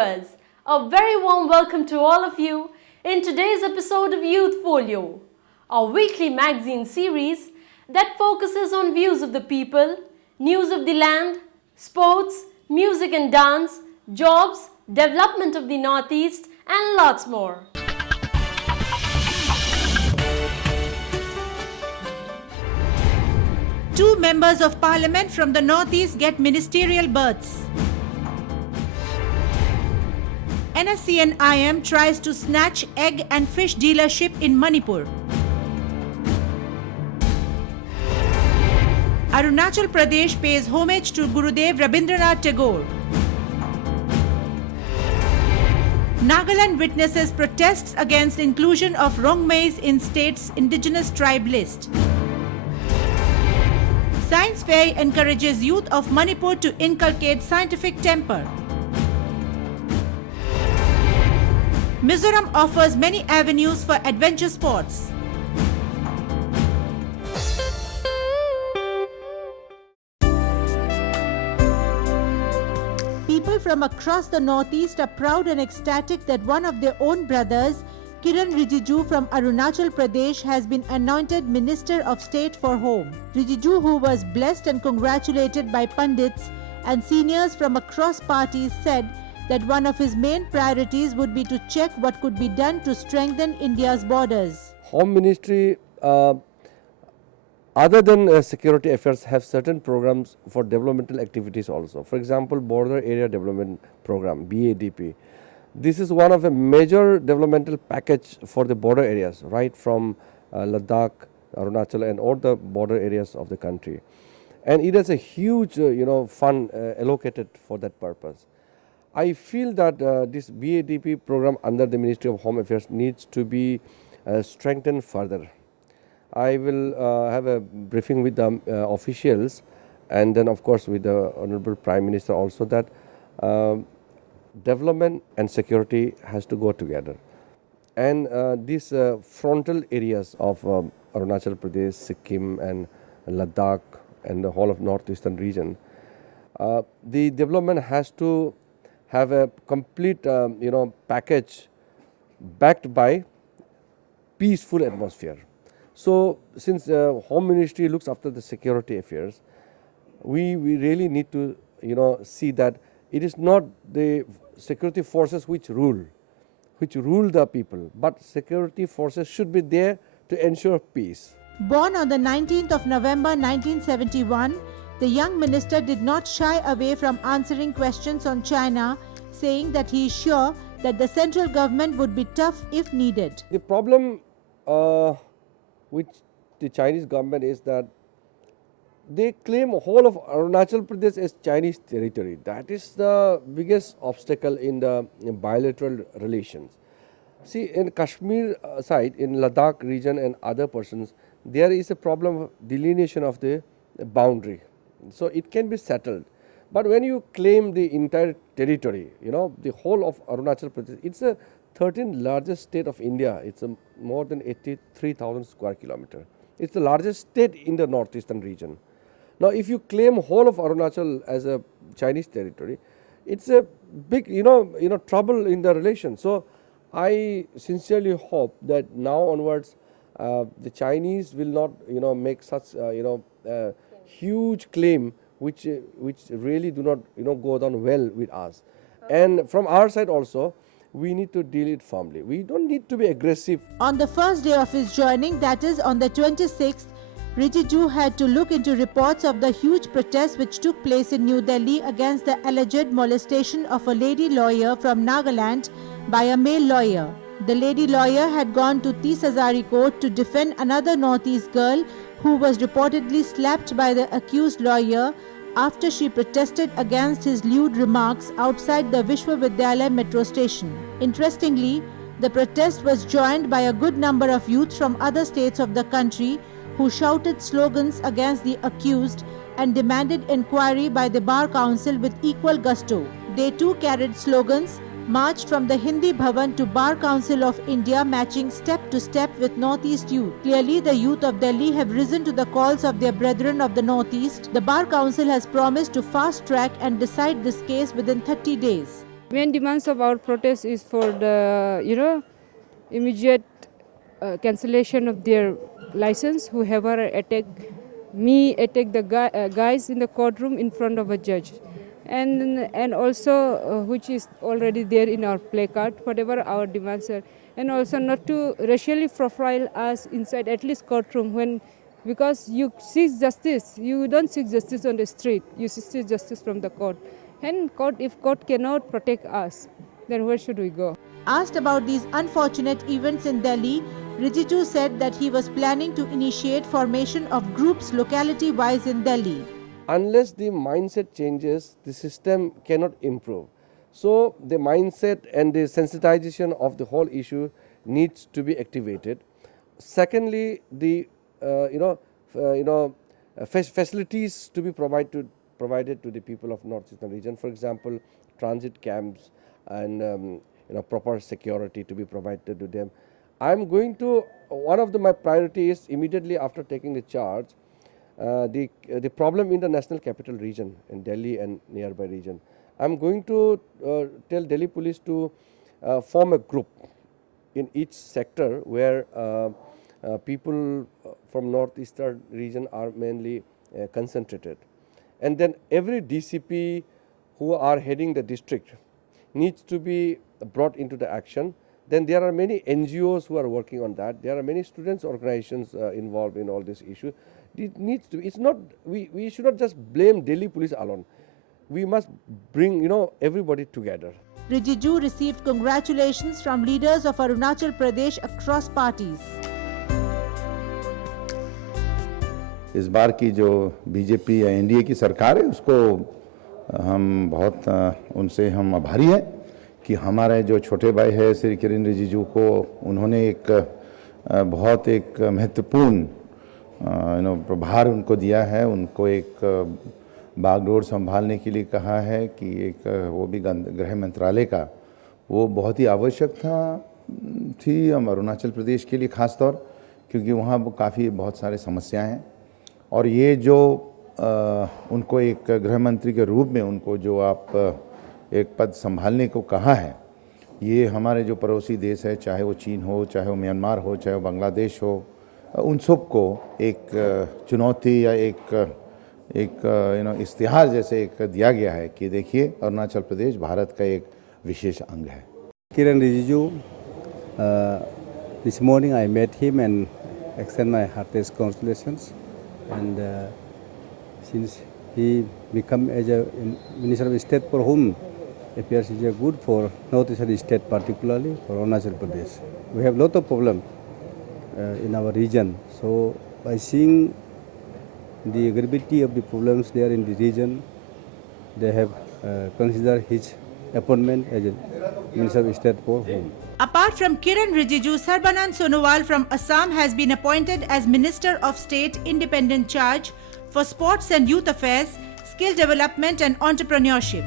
viewers, a very warm welcome to all of you in today's episode of Youth Folio, our weekly magazine series that focuses on views of the people, news of the land, sports, music and dance, jobs, development of the Northeast and lots more. Two members of parliament from the Northeast get ministerial berths. NSCN-IM tries to snatch egg and fish dealership in Manipur. Arunachal Pradesh pays homage to Gurudev Rabindranath Tagore. Nagaland witnesses protests against inclusion of Rongmeis in state's indigenous tribe list. Science fair encourages youth of Manipur to inculcate scientific temper. Mizoram offers many avenues for adventure sports. People from across the Northeast are proud and ecstatic that one of their own brothers, Kiran Rijiju from Arunachal Pradesh, has been anointed Minister of State for Home. Rijiju, who was blessed and congratulated by pundits and seniors from across parties, said that one of his main priorities would be to check what could be done to strengthen India's borders. Home Ministry, other than security affairs, have certain programs for developmental activities also. For example, Border Area Development Program, BADP. This is one of a major developmental package for the border areas, right from Ladakh, Arunachal and all the border areas of the country. And it has a huge fund allocated for that purpose. I feel that this BADP program under the Ministry of Home Affairs needs to be strengthened further. I will have a briefing with the officials and then of course with the Honorable Prime Minister also that development and security has to go together. And these frontal areas of Arunachal Pradesh, Sikkim and Ladakh and the whole of northeastern region, the development has to have a complete package backed by peaceful atmosphere. So since Home Ministry looks after the security affairs, we really need to see that it is not the security forces which rule the people, but security forces should be there to ensure peace. Born on the 19th of November 1971, the young minister did not shy away from answering questions on China, saying that he is sure that the central government would be tough if needed. The problem with the Chinese government is that they claim whole of Arunachal Pradesh as Chinese territory. That is the biggest obstacle in the bilateral relations. See, in Kashmir side, in Ladakh region and other portions, there is a problem of delineation of the boundary. So it can be settled. But when you claim the entire territory, the whole of Arunachal Pradesh, it's the 13th largest state of India. It's more than 83,000 square kilometers. It's the largest state in the northeastern region. Now, if you claim whole of Arunachal as a Chinese territory, it's a big, trouble in the relation. So I sincerely hope that now onwards, the Chinese will not, make such, huge claim which really do not, go down well with us. And from our side also, we need to deal it firmly. We don't need to be aggressive. On the first day of his joining, that is on the 26th, Rijiju had to look into reports of the huge protests which took place in New Delhi against the alleged molestation of a lady lawyer from Nagaland by a male lawyer. The lady lawyer had gone to Tisazari court to defend another Northeast girl who was reportedly slapped by the accused lawyer after she protested against his lewd remarks outside the Vishwavidyalaya metro station. Interestingly, the protest was joined by a good number of youths from other states of the country who shouted slogans against the accused and demanded inquiry by the Bar Council with equal gusto. They too carried slogans, marched from the Hindi Bhavan to Bar Council of India, matching step to step with Northeast youth. Clearly, the youth of Delhi have risen to the calls of their brethren of the Northeast. The Bar Council has promised to fast track and decide this case within 30 days. Main demands of our protest is for the immediate cancellation of their license. Whoever attack the guys in the courtroom in front of a judge, and also which is already there in our placard. Whatever our demands are, and also not to racially profile us inside at least courtroom when. Because you seek justice, you don't seek justice on the street, you seek justice from the court. And if court cannot protect us, then where should we go? Asked about these unfortunate events in Delhi, Rijiju said that he was planning to initiate formation of groups locality-wise in Delhi. Unless the mindset changes, the system cannot improve. So the mindset and the sensitization of the whole issue needs to be activated. Secondly, the facilities to be provided to the people of Northeastern region. For example, transit camps and proper security to be provided to them. I'm going to, one of my priorities immediately after taking the charge, the problem in the National Capital Region in Delhi and nearby region. I'm going to tell Delhi Police to form a group in each sector where people from Northeastern region are mainly concentrated. And then every DCP who are heading the district needs to be brought into the action. Then there are many NGOs who are working on that. There are many students organizations involved in all this issue. It needs to. It's not. We should not just blame Delhi Police alone. We must bring everybody together. Rijiju received congratulations from leaders of Arunachal Pradesh across parties. इस बार की जो BJP या NDA की सरकार है उसको हम बहुत उनसे हम आभारी हैं कि हमारे जो छोटे भाई है श्री किरण रिजिजू को उन्होंने एक बहुत एक महत्वपूर्ण प्रभार उनको दिया है। उनको एक बागडोर संभालने के लिए कहा है कि एक वो भी गृह मंत्रालय का वो बहुत ही आवश्यक थी अरुणाचल प्रदेश के लिए ख़ास तौर क्योंकि वहाँ काफ़ी बहुत सारे समस्याएं हैं और ये जो उनको एक गृह मंत्री के रूप में उनको जो आप एक पद संभालने को कहा है, ये हमारे जो पड़ोसी देश है, चाहे वो चीन हो, चाहे वो म्यांमार हो, चाहे वो बांग्लादेश हो, उन सब को एक चुनौती या एक इश्तिहार जैसे एक दिया गया है कि देखिए अरुणाचल प्रदेश भारत का एक विशेष अंग है। Kiren Rijiju, this morning I met him and extend my heartiest congratulations. And since he become as a Minister of State for whom appears is good for Northeastern State, particularly for Arunachal Pradesh. We have lot of problem in our region. So by seeing the gravity of the problems there in the region, they have considered his appointment as a Minister of State for whom. Apart from Kiren Rijiju, Sarbanand Sonowal from Assam has been appointed as Minister of State Independent Charge for Sports and Youth Affairs, Skill Development and Entrepreneurship.